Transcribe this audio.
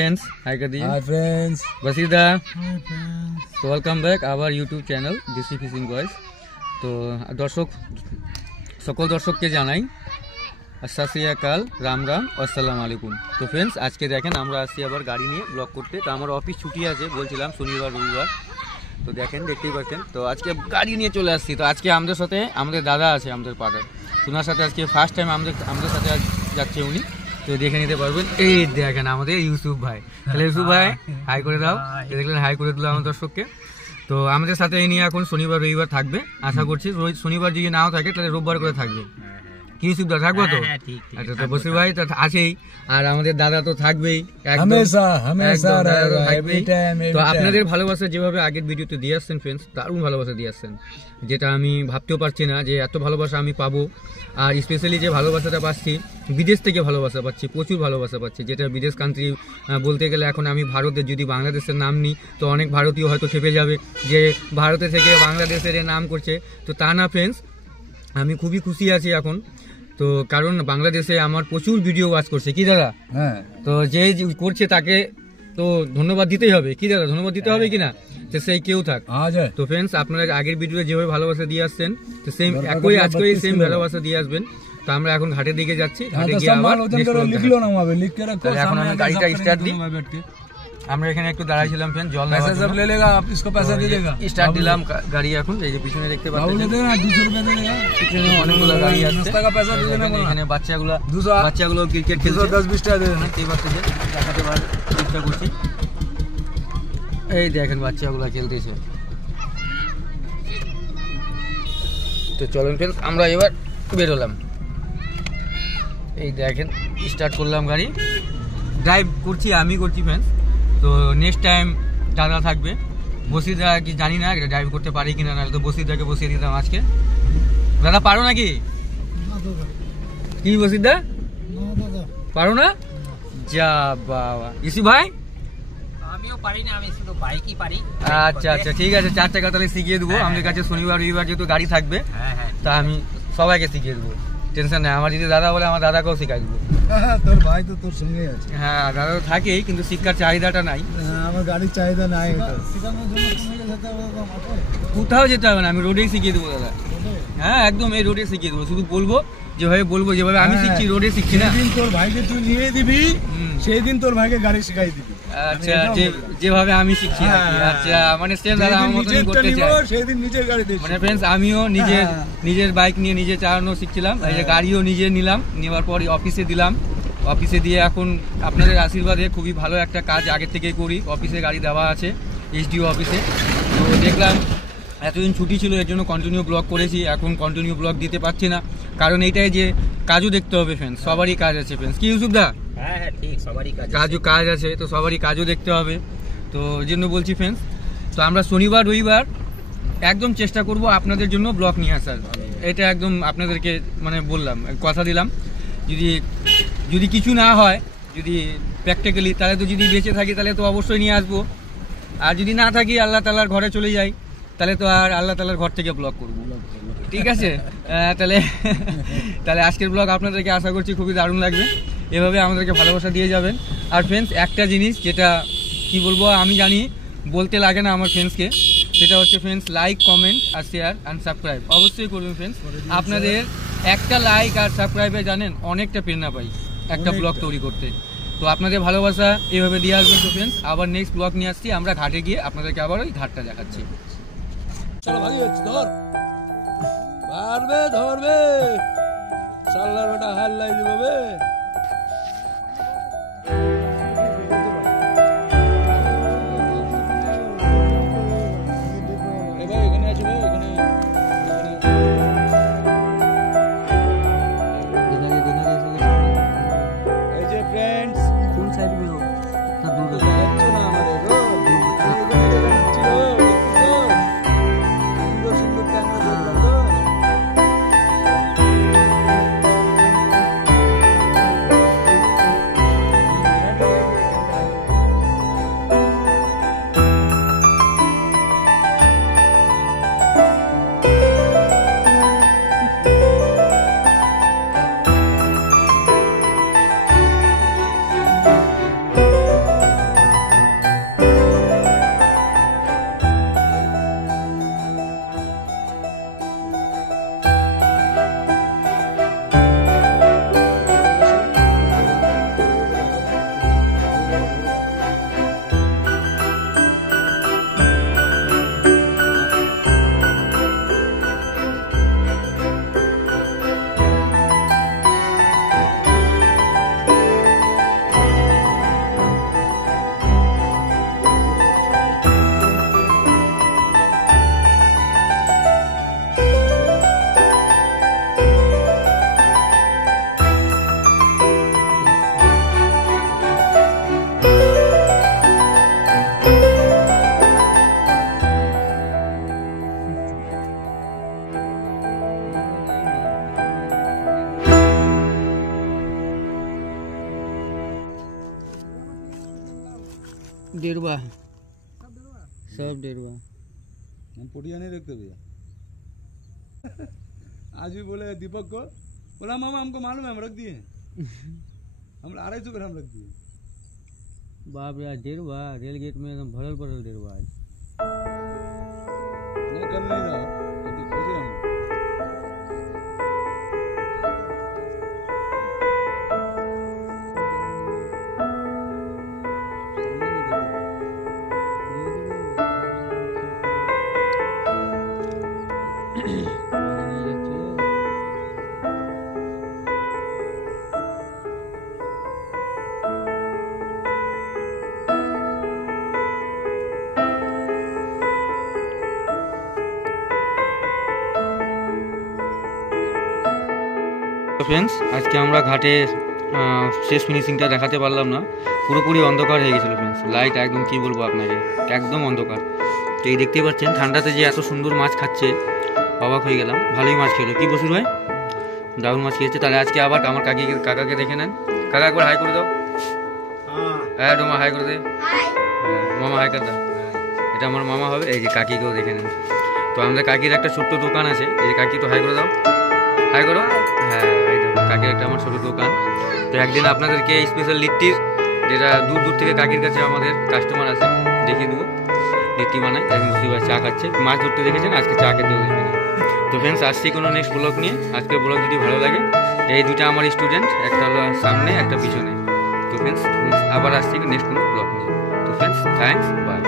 friends, hi Kadir. Hi friends. Basida. Hi friends. So welcome back our YouTube channel DC Fishing Boys. তো দর্শক সকল দর্শককে জানাই আসসালামু রাম রাম আসসালামু আলাইকুম। তো ফ্রেন্ডস আজকে দেখেন আমরা আসছি আবার গাড়ি নিয়ে ব্লগ করতে। তো আমার অফিস ছুটি আছে বলছিলাম শনিবার রবিবার, তো দেখেন দেখতেই পাচ্ছেন। তো আজকে গাড়ি নিয়ে চলে আসছি। তো আজকে আমাদের সাথে আমাদের দাদা আছে আমাদের পাড়ার, ওনার সাথে আজকে ফার্স্ট টাইম আমাদের সাথে যাচ্ছে উনি। তো দেখে নিতে পারবেন, এই দেখেন আমাদের ইউসুফ ভাই। তাহলে ইউসুফ ভাই হাই করে দাও। দেখলেন হাই করে দিল আমার দর্শককে। তো আমাদের সাথে এই নিয়ে এখন শনিবার রবিবার থাকবে, আশা করছি শনিবার যদি নাও থাকে তাহলে রোববার করে থাকবে। কি ইউসুফ দা থাকবো তো? আচ্ছা, তো বসির ভাই তো আছেই, আর আমাদের দাদা তো থাকবেই, তো আপনাদের ভালোবাসা যেভাবে আগের ভিডিওতে দিয়ে আসছেন ফ্রেন্ডস, দারুণ ভালোবাসা দিয়ে আসছেন, যেটা আমি ভাবতেও পারছি না যে এত ভালোবাসা আমি পাবো। আর স্পেশালি যে ভালোবাসাটা পাচ্ছি, বিদেশ থেকে ভালোবাসা পাচ্ছি, প্রচুর ভালোবাসা পাচ্ছি, যেটা বিদেশ কান্ট্রি বলতে গেলে এখন আমি ভারতের যদি বাংলাদেশের নাম নিই তো অনেক ভারতীয় হয়তো খেপে যাবে যে ভারতে থেকে বাংলাদেশের নাম করছে। তো তা না ফ্রেন্ডস, আমি খুবই খুশি আছি এখন। তো কারণ বাংলাদেশে আমার প্রচুর ভিডিও ওয়াচ করছে, কি দাদা? হ্যাঁ। তো যে করছে তাকে তো ধন্যবাদ দিতেই হবে, কি দাদা? ধন্যবাদ দিতে হবে কিনা? তো সেই কেউ থাক। তো ফ্রেন্ডস আপনারা আগের ভিডিও যেভাবে ভালোবাসা দিয়ে আসছেন, তো সেম একই আজকে সেম ভালোবাসা দিয়ে আসবেন। তো আমরা এখন ঘাটের দিকে যাচ্ছি, ঘাটে গিয়ে আবার এখন আমি গাড়িটা স্টার্ট দিই। আমরা এখানে একটু দাঁড়াইছিলাম ফ্রেন্ড, জল স্টার্ট দিলাম গাড়ি। এখন এই যে পিছনে দেখতে পাচ্ছেন পিছনে অনেকগুলো গাড়ি আসছে। এখানে বাচ্চাগুলো ক্রিকেট খেলছে, 10-20 টাকা দেখতে পাচ্ছেন, দেখাতে চেষ্টা করছি। এই দেখেন বাচ্চাগুলো খেলতেছে। তো চলুন ফ্রেন্ডস আমরা এবার বেরোলাম। এই দেখেন স্টার্ট করলাম গাড়ি, ড্রাইভ করছি আমি করছি ফ্রেন্ডস। তো নেক্সট টাইম দাদা থাকবে, বসিদা কি জানি না ড্রাইভ করতে পারি কিনা, নাহলে তো বসিদাকে বসিয়ে দিতাম আজকে। দাদা পারো নাকি? কি বসিদা পারো না? যা বাবা। ইসু ভাই? আমিও পারি না, আমি শুধু বাইকই পারি। আচ্ছা আচ্ছা ঠিক আছে, 4 টাকা তাহলে শিখিয়ে দেবো। আমাদের কাছে শনিবার রবিবার যেহেতু গাড়ি থাকবে, তা আমি সবাইকে শিখিয়ে দেবো, টেনশন নেই। আমার যদি দাদা বলে আমার দাদাকেও শিখাই দেবো। তোর ভাই তো তোর সঙ্গে আছে। হ্যাঁ দাদা তো থাকেই, কিন্তু শিক্ষার চাহিদাটা নাই। আমার গাড়ির চাহিদা নাই, কোথাও যেতে হবে না, আমি রোডেই শিখিয়ে দেবো দাদা। হ্যাঁ একদম এই রোডে শিখিয়ে দেবো, শুধু বলবো যেভাবে আমি শিখছি, রোডে শিখছি না। তোর ভাইকে তুই নিয়ে দিবি, সেই দিন তোর ভাইকে গাড়ি শিখাই দিবি। আচ্ছা যেভাবে আমি শিখছি। আচ্ছা মানে সে দাদা আমার মতনই করতে চায়, সেদিন নিজের গাড়িতে। মানে ফ্রেন্ডস আমিও নিজের বাইক নিয়ে নিজে চালানো শিখছিলাম। এই যে গাড়িও নিজে নিলাম, নেওয়ার পর অফিসে দিলাম। অফিসে দিয়ে এখন আপনাদের আশীর্বাদে খুবই ভালো একটা কাজ আগে থেকেই করি। অফিসে গাড়ি দেওয়া আছে এসডিও অফিসে। তো দেখলাম এতদিন ছুটি ছিল, এর জন্য কন্টিনিউ ব্লগ করেছি। এখন কন্টিনিউ ব্লগ দিতে পারছি না, কারণ এইটাই যে কাজও দেখতে হবে ফ্রেন্ডস, সবারই কাজ আছে ফ্রেন্ডস। কি ইউসুফ দা? হ্যাঁ ঠিক, সবারই কাজ আছে, তো সবারই কাজও দেখতে হবে। তো এই জন্য বলছি ফ্রেন্ডস, তো আমরা শনিবার রবিবার একদম চেষ্টা করব আপনাদের জন্য ব্লগ নিয়ে আসার। এটা একদম আপনাদেরকে মানে বললাম, কথা দিলাম। যদি কিছু না হয়, যদি প্র্যাকটিক্যালি, তাহলে তো যদি বেঁচে থাকি তাহলে তো অবশ্যই নিয়ে আসবো। আর যদি না থাকি, আল্লাহ তাআলার ঘরে চলে যাই, তাহলে তো আর আল্লাহ তাআলার ঘর থেকে ব্লগ করবো। ঠিক আছে? তাহলে আজকের ব্লগ আপনাদেরকে আশা করছি খুবই দারুণ লাগবে। এভাবে আমাদেরকে ভালোবাসা দিয়ে যাবেন। আর ফ্রেন্ডস একটা জিনিস যেটা কি বলবো, আমি জানি বলতে লাগে না আমার ফ্রেন্ডসকে, সেটা হচ্ছে ফ্রেন্ডস লাইক, কমেন্ট আর শেয়ার অ্যান্ড সাবস্ক্রাইব অবশ্যই করবেন ফ্রেন্ডস। আপনাদের একটা লাইক আর সাবস্ক্রাইবে জানেন অনেকটা প্রেরণা পাই একটা ব্লগ তৈরি করতে। তো আপনাদের ভালোবাসা এভাবে দিয়ে আসবেন। তো ফ্রেন্ডস আবার নেক্সট ব্লগ নিয়ে আসছি, আমরা ঘাটে গিয়ে আপনাদেরকে আবার ওই ঘাটটা দেখাচ্ছি। চলো ভাই, ধর পারবে, ধরবে সাল্লার বেটা হাল্লাই দিবে। डेढ़वा सब डेढ़वा। हम पुड़िया नहीं रखते भैया। आज भी बोले दीपक को, बोला मामा हमको मालूम है हम रख दिए। हम 250 ग्राम रख दिए। बाप रे, डेढ़वा रेल गेट में एकदम भरल पड़ल डेढ़वा आज। नहीं कल नहीं रहा, अभी खोजे हम। ফ্রেন্ডস, আজকে আমরা ঘাটে শেষ ফিনিশিংটা দেখাতে পারলাম না, পুরোপুরি অন্ধকার হয়ে গেছিলো ফ্রেন্ডস। লাইট একদম কি বলবো আপনাকে, একদম অন্ধকার। তো এই দেখতেই পাচ্ছেন ঠান্ডাতে যে এত সুন্দর মাছ খাচ্ছে, অবাক হয়ে গেলাম। ভালোই মাছ খেলো, কি বসুর ভাই, দারুণ মাছ খেয়েছে। তাহলে আজকে আবার আমার কাকাকে দেখে নেন। কাকা একবার হাই করে দাও। হ্যাঁ ডোমা হাই করে দে। মামা হাই করে দাও। এটা আমার মামা হবে। এই যে কাকিকেও দেখে নেন। তো আমাদের কাকির একটা ছোট্ট দোকান আছে, এই যে কাকি তো হাই করে দাও, হাই করো। হ্যাঁ এই দেখো কাকির একটা আমার ছোটো দোকান। তো একদিন আপনাদেরকে স্পেশাল লিট্টির, যেটা দূর দূর থেকে কাকির কাছে আমাদের কাস্টমার আছে, দেখিয়ে দেবো। লিট্টি বানাই, একদম মুসিবাই চা খাচ্ছে, মাছ ধরতে দেখেছেন, আজকে চা খেতেও দেখে নেন। তো ফ্রেন্ডস, আসছি কোনো নেক্সট ব্লগ নিয়ে। আজকের ব্লগ যদি ভালো লাগে, এই দুটো আমার স্টুডেন্ট, একটা হলো সামনে একটা পিছনে। তো ফ্রেন্ডস আবার আসছি নেক্সট কোনো ব্লগ নিয়ে। তো ফ্রেন্ডস থ্যাংকস, বাই।